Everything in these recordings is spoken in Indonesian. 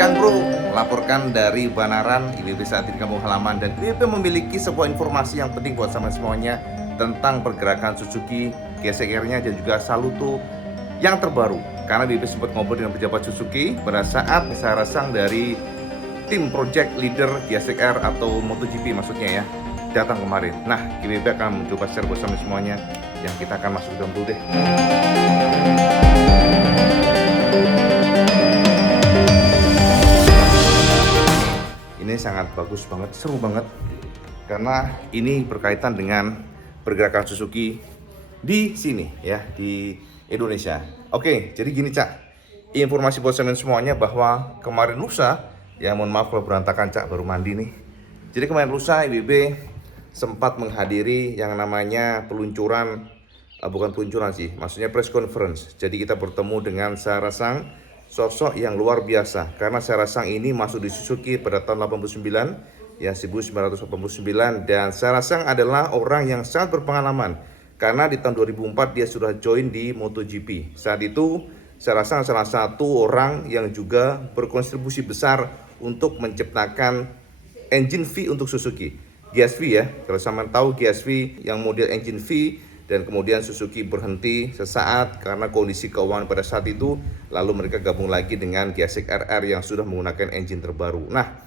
Kang Bro, laporkan dari Banaran, IBB saat ini kampung halaman, dan IBB memiliki sebuah informasi yang penting buat sama semuanya tentang pergerakan Suzuki, GSX-R-nya dan juga Saluto yang terbaru. Karena IBB sempat ngobrol dengan pejabat Suzuki pada saat saya rasang dari tim project leader GSX-R atau MotoGP maksudnya ya, datang kemarin. Nah, IBB akan mencoba share bersama semuanya, yang kita akan masuk dalam dulu deh. Ini sangat bagus banget, seru banget, karena ini berkaitan dengan pergerakan Suzuki di sini ya, di Indonesia. Oke, jadi gini Cak, informasi buat semuanya bahwa kemarin lusa, ya mohon maaf kalau berantakan Cak, baru mandi nih. Jadi kemarin lusa IBB sempat menghadiri yang namanya peluncuran, bukan peluncuran sih, maksudnya press conference. Jadi kita bertemu dengan Sarasang, sosok yang luar biasa, karena Sarasang ini masuk di Suzuki pada tahun 89 ya, 1989, dan Sarasang adalah orang yang sangat berpengalaman karena di tahun 2004 dia sudah join di MotoGP. Saat itu Sarasang salah satu orang yang juga berkontribusi besar untuk menciptakan engine V untuk Suzuki, GSV ya, kalau sama tahu GSV yang model engine V. Dan kemudian Suzuki berhenti sesaat karena kondisi keuangan pada saat itu. Lalu mereka gabung lagi dengan GSX-RR yang sudah menggunakan engine terbaru. Nah,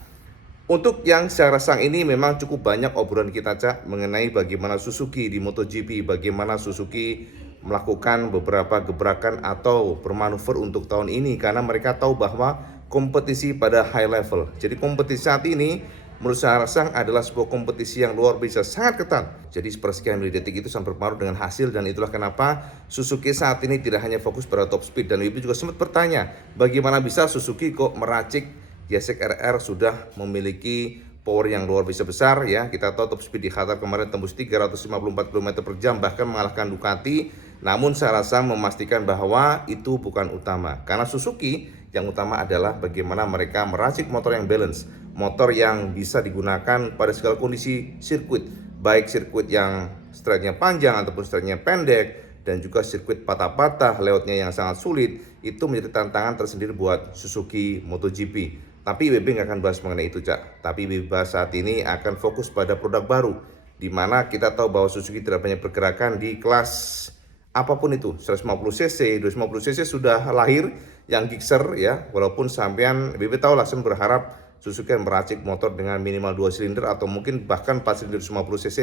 untuk yang secara sang ini memang cukup banyak obrolan kita Cak mengenai bagaimana Suzuki di MotoGP, bagaimana Suzuki melakukan beberapa gebrakan atau bermanuver untuk tahun ini, karena mereka tahu bahwa kompetisi pada high level. Jadi kompetisi saat ini menurut Sarasang adalah sebuah kompetisi yang luar biasa sangat ketat. Jadi sepersekian milidetik itu sangat berpengaruh dengan hasil, dan itulah kenapa Suzuki saat ini tidak hanya fokus pada top speed. Dan Wibi juga sempat bertanya, bagaimana bisa Suzuki kok meracik GSX-RR sudah memiliki power yang luar biasa besar ya. Kita tahu top speed di Qatar kemarin tembus 354 km per jam, bahkan mengalahkan Ducati. Namun Sarasang memastikan bahwa itu bukan utama, karena Suzuki yang utama adalah bagaimana mereka meracik motor yang balance, motor yang bisa digunakan pada segala kondisi sirkuit, baik sirkuit yang straightnya panjang ataupun straightnya pendek, dan juga sirkuit patah-patah, layoutnya yang sangat sulit. Itu menjadi tantangan tersendiri buat Suzuki MotoGP. Tapi IBB nggak akan bahas mengenai itu Cak. Tapi IBB bahas saat ini akan fokus pada produk baru, di mana kita tahu bahwa Suzuki tidak banyak pergerakan di kelas apapun itu, 150cc, 250cc sudah lahir yang Gixxer ya. Walaupun sampean BB tahu lah, saya berharap Suzuki meracik motor dengan minimal 2 silinder atau mungkin bahkan 4 silinder 150cc,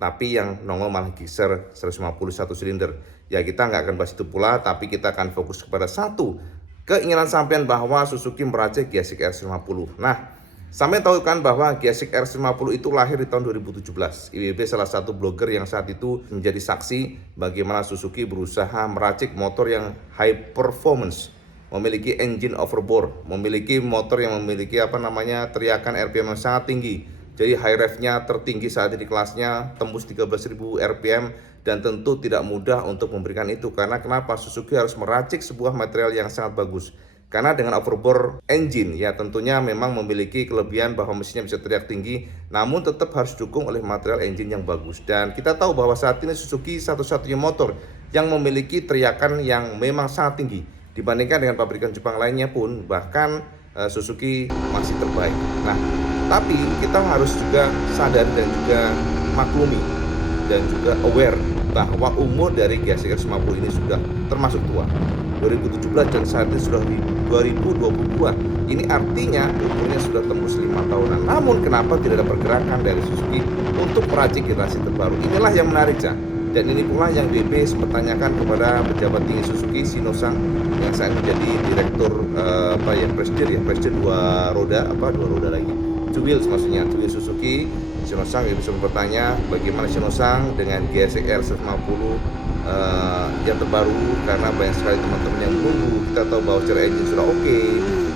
tapi yang nongol malah Gixxer 151 silinder. Ya kita nggak akan bahas itu pula, tapi kita akan fokus kepada satu keinginan sampean bahwa Suzuki meracik GSX-R 150. Nah, sampean tahu kan bahwa GSX-R 150 itu lahir di tahun 2017. IBB salah satu blogger yang saat itu menjadi saksi bagaimana Suzuki berusaha meracik motor yang high performance, memiliki engine overbore, memiliki motor yang memiliki teriakan RPM yang sangat tinggi. Jadi high rev-nya tertinggi saat ini kelasnya tembus 13.000 RPM, dan tentu tidak mudah untuk memberikan itu. Karena kenapa? Suzuki harus meracik sebuah material yang sangat bagus. Karena dengan overbore engine ya tentunya memang memiliki kelebihan bahwa mesinnya bisa teriak tinggi, namun tetap harus didukung oleh material engine yang bagus. Dan kita tahu bahwa saat ini Suzuki satu-satunya motor yang memiliki teriakan yang memang sangat tinggi. Dibandingkan dengan pabrikan Jepang lainnya pun, bahkan Suzuki masih terbaik. Nah, tapi kita harus juga sadar dan juga maklumi dan juga aware bahwa umur dari GSX-R 150 ini sudah termasuk tua. 2017 dan saat ini sudah 2022. Ini artinya umurnya sudah tembus 5 tahunan. Namun kenapa tidak ada pergerakan dari Suzuki untuk meracik generasi terbaru? Inilah yang menarik Cak. Dan ini pula yang BB sempat tanyakan kepada pejabat tinggi Suzuki, Shinosang, yang saat menjadi direktur presiden dua roda lagi, two wheels maksudnya, two wheels Suzuki. Shinosang bisa bertanya bagaimana Shinosang dengan GSX-R 150 yang terbaru, karena banyak sekali teman-teman yang menunggu. Kita tahu bahwa secara engine sudah oke,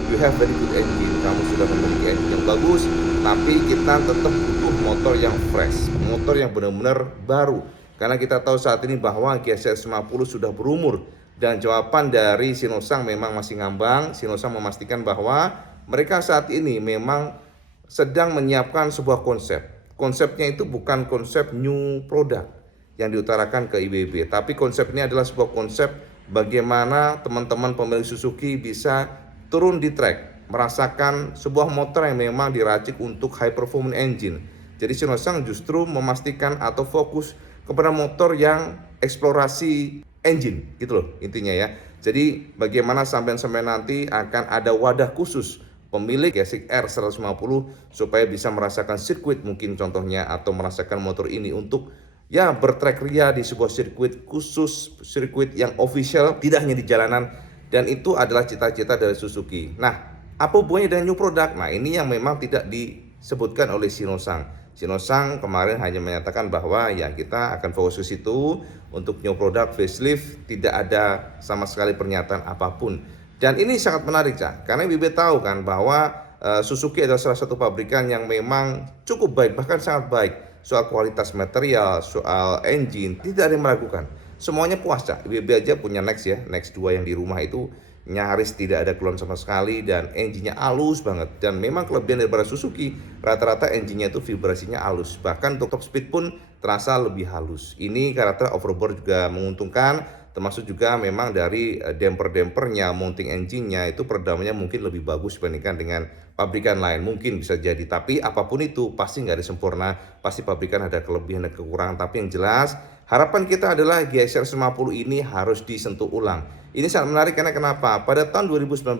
you have very good engine, kamu sudah memiliki engine yang bagus, tapi kita tetap butuh motor yang fresh, motor yang benar-benar baru. Karena kita tahu saat ini bahwa GSX 150 sudah berumur, dan jawaban dari Shinosang memang masih ngambang. Shinosang memastikan bahwa mereka saat ini memang sedang menyiapkan sebuah konsep. Konsepnya itu bukan konsep new product yang diutarakan ke IBB, tapi konsep ini adalah sebuah konsep bagaimana teman-teman pemilik Suzuki bisa turun di track, merasakan sebuah motor yang memang diracik untuk high performance engine. Jadi Sinosan justru memastikan atau fokus kepada motor yang eksplorasi engine gitu loh intinya ya. Jadi bagaimana sampai nanti akan ada wadah khusus pemilik Gesik R150 supaya bisa merasakan sirkuit mungkin contohnya, atau merasakan motor ini untuk ya bertrek ria di sebuah sirkuit khusus, sirkuit yang official, tidak hanya di jalanan. Dan itu adalah cita-cita dari Suzuki. Nah, apa hubungannya dengan new product? Nah, ini yang memang tidak disebutkan oleh Sinosan. Sinosan kemarin hanya menyatakan bahwa ya kita akan fokus ke situ. Untuk new product facelift tidak ada sama sekali pernyataan apapun. Dan ini sangat menarik, Cak, karena BB tahu kan bahwa Suzuki adalah salah satu pabrikan yang memang cukup baik, bahkan sangat baik soal kualitas material, soal engine, tidak ada yang meragukan. Semuanya puas, Cak. BB aja punya Next ya, Next 2 yang di rumah itu nyaris tidak ada keluhan sama sekali dan engine-nya halus banget. Dan memang kelebihan daripada Suzuki, rata-rata engine-nya itu vibrasinya halus, bahkan untuk top speed pun terasa lebih halus. Ini karakter overbore juga menguntungkan, termasuk juga memang dari damper-dampernya, mounting engine-nya itu peredamannya mungkin lebih bagus dibandingkan dengan pabrikan lain, mungkin bisa jadi. Tapi apapun itu pasti nggak ada sempurna, pasti pabrikan ada kelebihan dan kekurangan. Tapi yang jelas harapan kita adalah GSR 150 ini harus disentuh ulang. Ini sangat menarik karena kenapa? Pada tahun 2019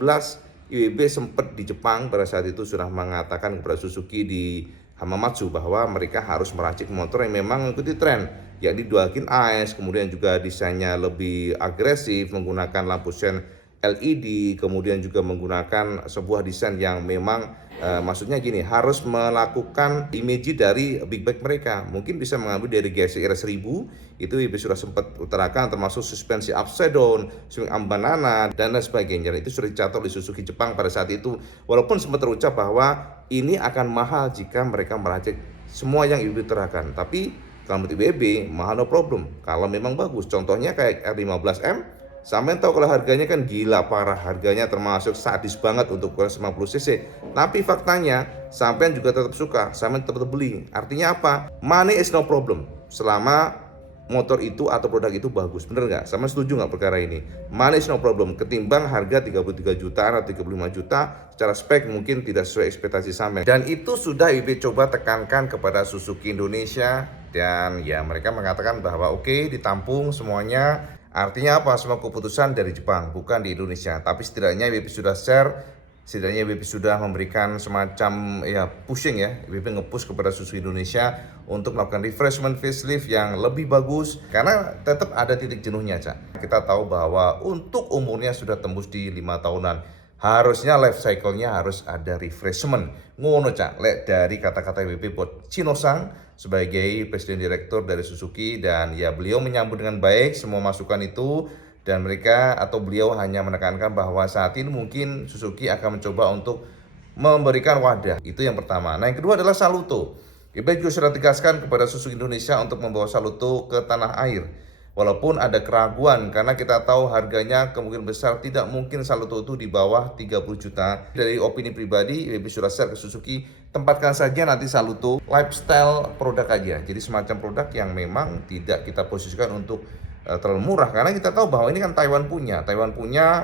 IWB sempat di Jepang pada saat itu sudah mengatakan kepada Suzuki di Hamamatsu bahwa mereka harus meracik motor yang memang mengikuti tren, yakni dual kin AS, kemudian juga desainnya lebih agresif, menggunakan lampu sen LED, kemudian juga menggunakan sebuah desain yang memang maksudnya gini, harus melakukan image dari big bike mereka. Mungkin bisa mengambil dari GSR 1000, itu IB sudah sempat utarakan, termasuk suspensi upside down, swing arm banana, dan lain sebagainya. Itu sudah dicatat di Suzuki Jepang pada saat itu. Walaupun sempat terucap bahwa ini akan mahal jika mereka meracik semua yang IB utarakan. Tapi kalau menurut IBB, mahal no problem kalau memang bagus. Contohnya kayak R15M, sampai tahu kalau harganya kan gila parah, harganya termasuk sadis banget untuk ukuran 90cc. Tapi faktanya sampean juga tetap suka, sampean tetap beli. Artinya apa? Money is no problem selama motor itu atau produk itu bagus. Bener nggak? Sampean setuju nggak perkara ini? Money is no problem ketimbang harga 33 jutaan atau 35 juta secara spek mungkin tidak sesuai ekspektasi sampean. Dan itu sudah IB coba tekankan kepada Suzuki Indonesia, dan ya mereka mengatakan bahwa oke, ditampung semuanya. Artinya apa? Semua keputusan dari Jepang, bukan di Indonesia. Tapi setidaknya WP sudah share, setidaknya WP sudah memberikan semacam ya pushing ya. WP nge-push kepada Suzuki Indonesia untuk melakukan refreshment facelift yang lebih bagus, karena tetap ada titik jenuhnya, Cak. Kita tahu bahwa untuk umurnya sudah tembus di 5 tahunan. Harusnya life cycle-nya harus ada refreshment. Ngono, Cak. Lek dari kata-kata WP buat Sinosan sebagai presiden direktur dari Suzuki, dan ya beliau menyambut dengan baik semua masukan itu, dan mereka atau beliau hanya menekankan bahwa saat ini mungkin Suzuki akan mencoba untuk memberikan wadah. Itu yang pertama. Nah, yang kedua adalah Saluto. IB juga sudah tegaskan kepada Suzuki Indonesia untuk membawa Saluto ke tanah air. Walaupun ada keraguan karena kita tahu harganya kemungkinan besar tidak mungkin Saluto itu di bawah 30 juta. Dari opini pribadi, IB sudah share ke Suzuki, tempatkan saja nanti Saluto lifestyle produk aja. Jadi semacam produk yang memang tidak kita posisikan untuk terlalu murah, karena kita tahu bahwa ini kan Taiwan punya,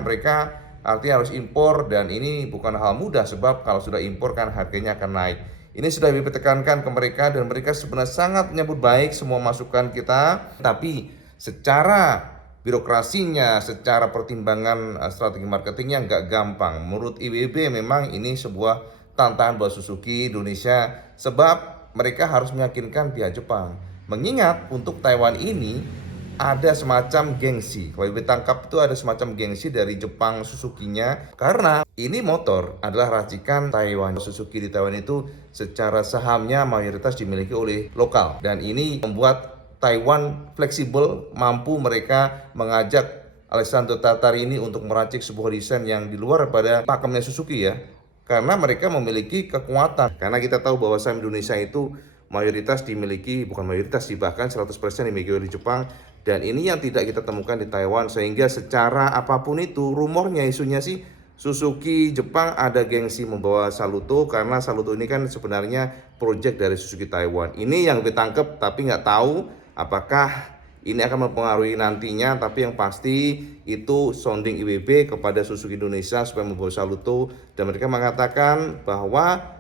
mereka artinya harus impor, dan ini bukan hal mudah sebab kalau sudah impor kan harganya akan naik. Ini sudah IB tekankan ke mereka, dan mereka sebenarnya sangat menyambut baik semua masukan kita. Tapi secara birokrasinya, secara pertimbangan strategi marketingnya nggak gampang. Menurut IWB memang ini sebuah tantangan buat Suzuki Indonesia, sebab mereka harus meyakinkan pihak Jepang. Mengingat untuk Taiwan ini ada semacam gengsi. Kalau IWB tangkap itu ada semacam gengsi dari Jepang Suzuki-nya, karena ini motor adalah racikan Taiwan. Suzuki di Taiwan itu secara sahamnya mayoritas dimiliki oleh lokal, dan ini membuat Taiwan fleksibel, mampu mereka mengajak Alessandro Tartarini untuk meracik sebuah desain yang di luar pada pakemnya Suzuki ya. Karena mereka memiliki kekuatan. Karena kita tahu bahwa saham Indonesia itu mayoritas dimiliki, bukan mayoritas sih, bahkan 100% dimiliki oleh Jepang. Dan ini yang tidak kita temukan di Taiwan, sehingga secara apapun itu, rumornya, isunya sih Suzuki Jepang ada gengsi membawa Saluto, karena Saluto ini kan sebenarnya project dari Suzuki Taiwan. Ini yang ditangkap, tapi nggak tahu apakah ini akan mempengaruhi nantinya, tapi yang pasti itu sounding IWB kepada Suzuki Indonesia supaya membawa Saluto, dan mereka mengatakan bahwa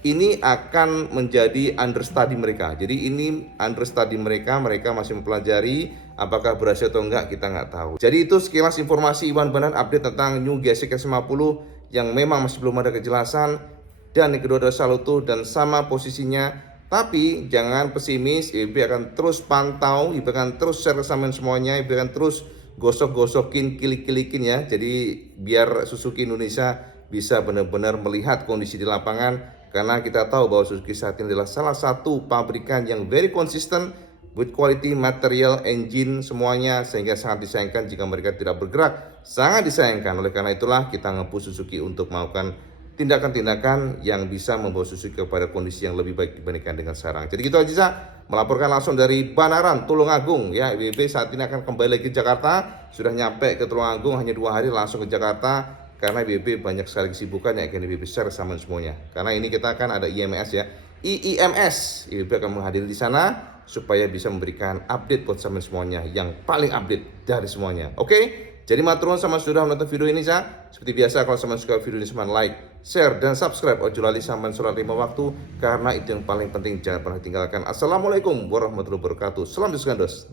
ini akan menjadi understudy mereka. Jadi ini understudy mereka masih mempelajari, apakah berhasil atau enggak kita nggak tahu. Jadi itu sekilas informasi Iwan Banan update tentang New GSX S50 yang memang masih belum ada kejelasan, dan yang kedua adalah Saluto dan sama posisinya. Tapi jangan pesimis, IWB akan terus pantau, IWB akan terus share sama semuanya, IWB akan terus gosok-gosokin, kilik-kilikin ya. Jadi biar Suzuki Indonesia bisa benar-benar melihat kondisi di lapangan, karena kita tahu bahwa Suzuki saat ini adalah salah satu pabrikan yang very consistent with quality material, engine, semuanya, sehingga sangat disayangkan jika mereka tidak bergerak. Sangat disayangkan. Oleh karena itulah kita nge-push Suzuki untuk melakukan tindakan-tindakan yang bisa membawa Suzuki kepada kondisi yang lebih baik dibandingkan dengan sekarang. Jadi gitu aja, melaporkan langsung dari Banaran Tulungagung ya. IWB saat ini akan kembali lagi ke Jakarta, sudah nyampe ke Tulungagung hanya 2 hari langsung ke Jakarta, karena IWB banyak sekali kesibukan yang akan IWB share sama semuanya. Karena ini kita kan ada IMS ya, IIMS, IWB akan menghadiri di sana supaya bisa memberikan update buat sama semuanya yang paling update dari semuanya. Oke? Jadi matur nuwun sama sudah menonton video ini ya. Seperti biasa kalau sama suka video ini sama like, share dan subscribe. Ojo lali sampai sholat 5 waktu, karena itu yang paling penting, jangan pernah tinggalkan. Assalamualaikum warahmatullahi wabarakatuh. Salam dos.